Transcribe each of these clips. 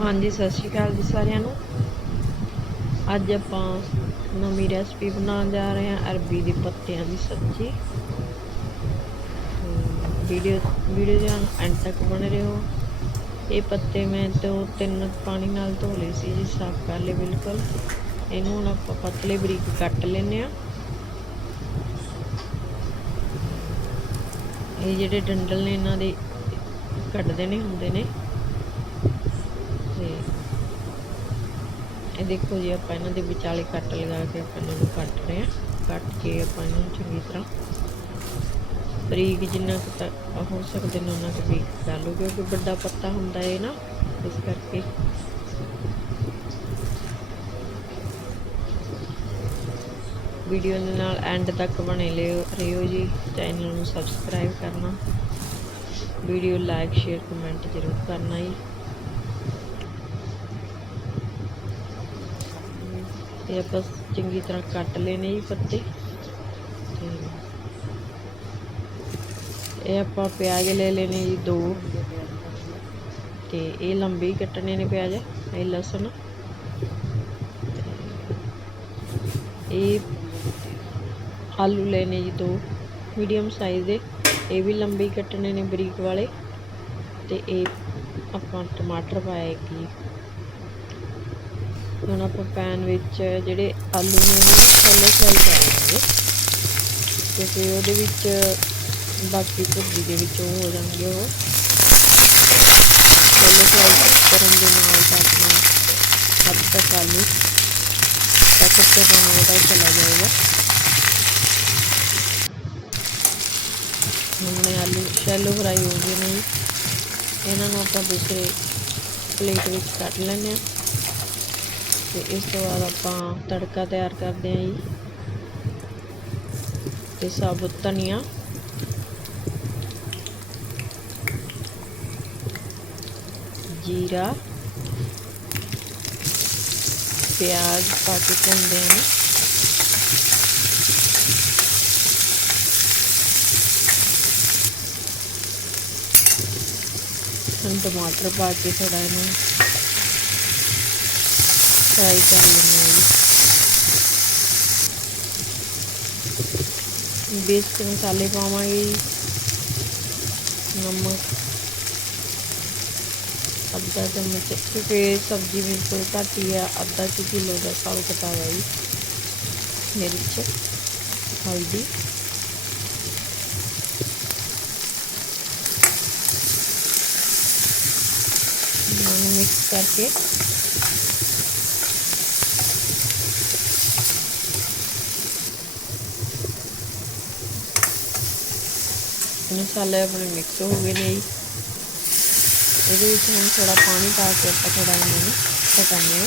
ਹਾਂਜੀ, ਸਤਿ ਸ਼੍ਰੀ ਅਕਾਲ ਜੀ ਸਾਰਿਆਂ ਨੂੰ। ਅੱਜ ਆਪਾਂ ਨਵੀਂ ਰੈਸਪੀ ਬਣਾਉਣ ਜਾ ਰਹੇ ਹਾਂ, ਅਰਬੀ ਦੇ ਪੱਤਿਆਂ ਦੀ ਸਬਜ਼ੀ। ਵੀਡੀਓ ਵੀਡੀਓ ਦੇ ਐਂਡ ਤੱਕ ਬਣ ਰਹੇ। ਹੋ ਇਹ ਪੱਤੇ ਮੈਂ ਦੋ ਤਿੰਨ ਪਾਣੀ ਨਾਲ ਧੋ ਲਏ ਸੀ ਜੀ, ਸਾਫ਼ ਕਰ ਲਏ ਬਿਲਕੁਲ। ਇਹਨੂੰ ਹੁਣ ਆਪਾਂ ਪਤਲੇ ਬਰੀਕ ਕੱਟ ਲੈਨੇ ਆ ਇਹ ਜਿਹੜੇ ਡੰਡਲ ਨੇ, ਇਹਨਾਂ ਦੇ ਕੱਢ ਦੇਣੇ ਹੁੰਦੇ ਨੇ ਤੇ ਇਹ ਦੇਖੋ ਜੀ, ਆਪਾਂ ਇਹਨਾਂ ਦੇ ਵਿਚਾਲੇ ਕੱਟ ਲਗਾ ਕੇ ਆਪਾਂ ਇਹਨਾਂ ਨੂੰ ਕੱਟ ਰਹੇ ਹਾਂ। ਕੱਟ ਕੇ ਆਪਾਂ ਇਹਨਾਂ ਨੂੰ ਚੰਗੀ ਤਰ੍ਹਾਂ ਬਰੀਕ ਜਿੰਨਾ ਕੁ ਤੱਕ ਹੋ ਸਕਦੇ ਨੇ, ਉਹਨਾਂ ਕੁ ਬਰੀਕ ਕਰ ਲਓ, ਕਿਉਂਕਿ ਵੱਡਾ ਪੱਤਾ ਹੁੰਦਾ ਹੈ ਨਾ, ਇਸ ਕਰਕੇ। ਵੀਡੀਓ ਦੇ ਨਾਲ ਐਂਡ ਤੱਕ ਬਣੇ ਲਿਓ ਰਹੋ ਜੀ, ਚੈਨਲ ਨੂੰ ਸਬਸਕ੍ਰਾਈਬ ਕਰਨਾ। ਵੀਡੀਓ ਲਾਈਕ, ਸ਼ੇਅਰ, ਕਮੈਂਟ ਜ਼ਰੂਰ ਕਰਨਾ ਜੀ। ਤੇ ਆਪਾਂ ਚੰਗੀ ਤਰ੍ਹਾਂ ਕੱਟ ਲੈਣੇ ਜੀ ਪੱਤੇ। ਤੇ ਇਹ ਆਪਾਂ ਪਿਆਜ਼ ਲੈ ਲੈਣੇ ਜੀ ਦੋ। ਤੇ ਇਹ ਲੰਬੇ ਹੀ ਕੱਟਣੇ ਨੇ ਪਿਆਜ਼, ਇਹ ਲਸਣ। ਇਹ ਆਲੂ ਲੈਣੇ ਜੀ ਦੋ, ਮੀਡੀਅਮ ਸਾਈਜ਼ ਦੇ। ਇਹ ਵੀ ਲੰਬੇ ਹੀ ਕੱਟਣੇ ਨੇ ਬਰੀਕ ਵਾਲੇ। ਤੇ ਇਹ ਆਪਾਂ ਟਮਾਟਰ ਪਾਇਆ ਇੱਕ ਜੀ। ਹੁਣ ਆਪਾਂ ਪੈਨ ਵਿੱਚ ਜਿਹੜੇ ਆਲੂ ਨੇ ਪਹਿਲੇ ਫਰਾਈ ਕਰ ਲਾਂਗੇ ਫਿਰ ਉਹਦੇ ਵਿੱਚ ਬਾਕੀ ਭੁਰਜੀ ਦੇ ਵਿੱਚ ਉਹ ਹੋ ਜਾਣਗੇ ਉਹ। ਪਹਿਲੇ ਫਰਾਈ ਕਰਨ ਦੇ ਨਾਲ ਆਪਣਾ ਹੱਦ ਤੱਕ ਆਲੂ ਤੱਕ ਤੱਕ ਬਣਾਉਣਾ ਤਾਂ ਚਲਾ ਜਾਏਗਾ। ਹੁਣ ਆਲੂ ਸ਼ੈਲੋ ਫਰਾਈ ਹੋ ਗਏ ਨੇ। ਇਹਨਾਂ ਨੂੰ ਆਪਾਂ ਦੂਸਰੇ ਪਲੇਟ ਵਿੱਚ ਕੱਟ ਲੈਣੇ ਆ ਤੇ ਇਸ ਤੋਂ ਬਾਅਦ ਆਪਾਂ ਤੜਕਾ ਤਿਆਰ ਕਰਦੇ ਹਾਂ ਜੀ। ਤੇ ਸਾਬੁਤ ਧਨੀਆ। ਜੀਰਾ। ਪਿਆਜ਼ ਪਾ ਕੇ ਭੁੰਨਦੇ ਹਾਂ ਹੁਣ ਟਮਾਟਰ ਪਾ ਕੇ ਥੋੜਾ ਇਹਨੂੰ ਫਰਾਈ ਕਰ ਲੈਂਦੇ ਹਾਂ ਜੀ ਬੇਸਿਕ ਮਸਾਲੇ ਪਾਵਾਂਗੇ ਨਮਕ ਅੱਧਾ ਚਮਚ ਕਿਉਂਕਿ ਸਬਜ਼ੀ ਬਿਲਕੁਲ ਘੱਟ ਹੀ ਆ ਅੱਧਾ ਕੁ ਕਿਲੋ ਦਾ ਸਾਲ ਕਟਾਵਾ ਜੀ ਮਿਰਚ ਹਲਦੀ ਇਹਨੂੰ ਮਿਕਸ ਕਰਕੇ ਮਸਾਲੇ ਆਪਣੇ ਮਿਕਸ ਹੋ ਗਏ ਨੇ ਜੀ। ਇਹਦੇ ਵਿੱਚ ਹੁਣ ਥੋੜਾ ਪਾਣੀ ਪਾ ਕੇ ਆਪਾਂ ਥੋੜਾ ਇਹਨਾਂ ਨੂੰ ਪਕਾਉਂਦੇ ਹਾਂ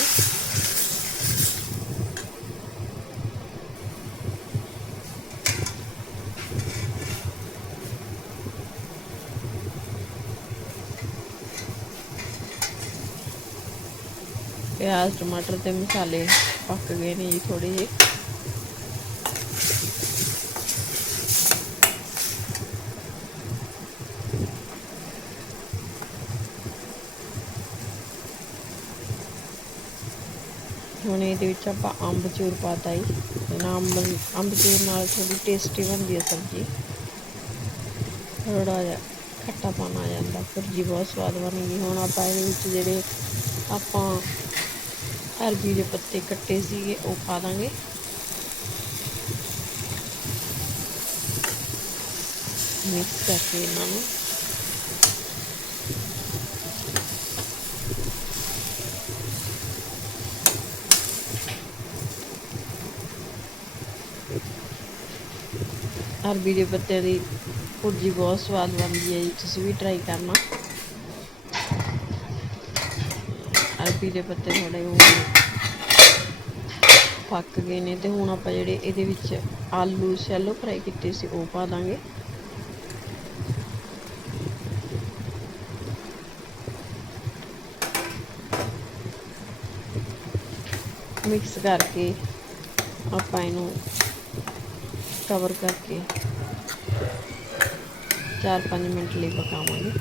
ਪਿਆਜ਼, ਟਮਾਟਰ ਤੇ ਮਸਾਲੇ ਪੱਕ ਗਏ ਨੇ ਜੀ ਥੋੜੇ ਜਿਹੇ। ਹੁਣ ਇਹਦੇ ਵਿੱਚ ਆਪਾਂ ਅੰਬ ਚੂਰ ਪਾਤਾ ਜੀ। ਨਾ ਅੰਬ ਅੰਬ ਚੂਰ ਨਾਲ ਥੋੜੀ ਟੇਸਟੀ ਬਣਦੀ ਹੈ ਸਬਜ਼ੀ। ਥੋੜਾ ਜਿਹਾ ਖੱਟਾ ਪਾਣਾ ਆ ਜਾਂਦਾ, ਸਬਜ਼ੀ ਬਹੁਤ ਸਵਾਦ ਬਣੇਗੀ ਹੁਣ ਆਪਾਂ ਇਹਦੇ ਵਿੱਚ ਜਿਹੜੇ ਆਪਾਂ ਅਰਬੀ ਦੇ ਪੱਤੇ ਕੱਟੇ ਸੀਗੇ, ਉਹ ਪਾ ਦਾਂਗੇ। ਮਿਕਸ ਕਰਕੇ ਇਹਨਾਂ ਨੂੰ ਅਰਬੀ ਦੇ ਪੱਤਿਆਂ ਦੀ ਭੁਰਜੀ ਬਹੁਤ ਸਵਾਦ ਬਣਦੀ ਹੈ ਜੀ, ਤੁਸੀਂ ਵੀ ਟਰਾਈ ਕਰਨਾ। ਅਰਬੀ ਦੇ ਪੱਤੇ ਥੋੜੇ ਉਹ ਪੱਕ ਗਏ ਨੇ ਤੇ ਹੁਣ ਆਪਾਂ ਜਿਹੜੇ ਇਹਦੇ ਵਿੱਚ ਆਲੂ ਸ਼ੈਲੋ ਫਰਾਈ ਕੀਤੇ ਸੀ, ਉਹ ਪਾ ਦਾਂਗੇ। ਮਿਕਸ ਕਰਕੇ ਆਪਾਂ ਇਹਨੂੰ ਕਵਰ ਕਰਕੇ 4-5 ਮਿੰਟ ਲਈ ਪਕਾਵਾਂਗੇ।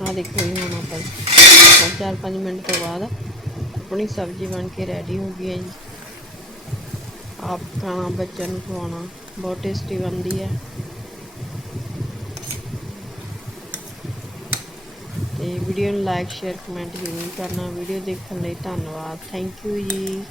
ਆ ਦੇਖੋ ਇਹ ਹੁਣ ਆਪਾਂ 4-5 ਮਿੰਟ ਤੋਂ ਬਾਅਦ ਆਪਣੀ ਸਬਜ਼ੀ ਬਣ ਕੇ ਰੈਡੀ ਹੋ ਗਈ ਹੈ ਜੀ। ਆਪ ਖਾਣਾ, ਬੱਚਿਆਂ ਨੂੰ ਖਵਾਉਣਾ, ਬਹੁਤ ਟੇਸਟੀ ਬਣਦੀ ਹੈ। ਤੇ ਵੀਡੀਓ ਨੂੰ ਲਾਈਕ, ਸ਼ੇਅਰ, ਕਮੈਂਟ ਜ਼ਰੂਰ ਕਰਨਾ। ਵੀਡੀਓ ਦੇਖਣ ਲਈ ਧੰਨਵਾਦ। ਥੈਂਕ ਯੂ ਜੀ।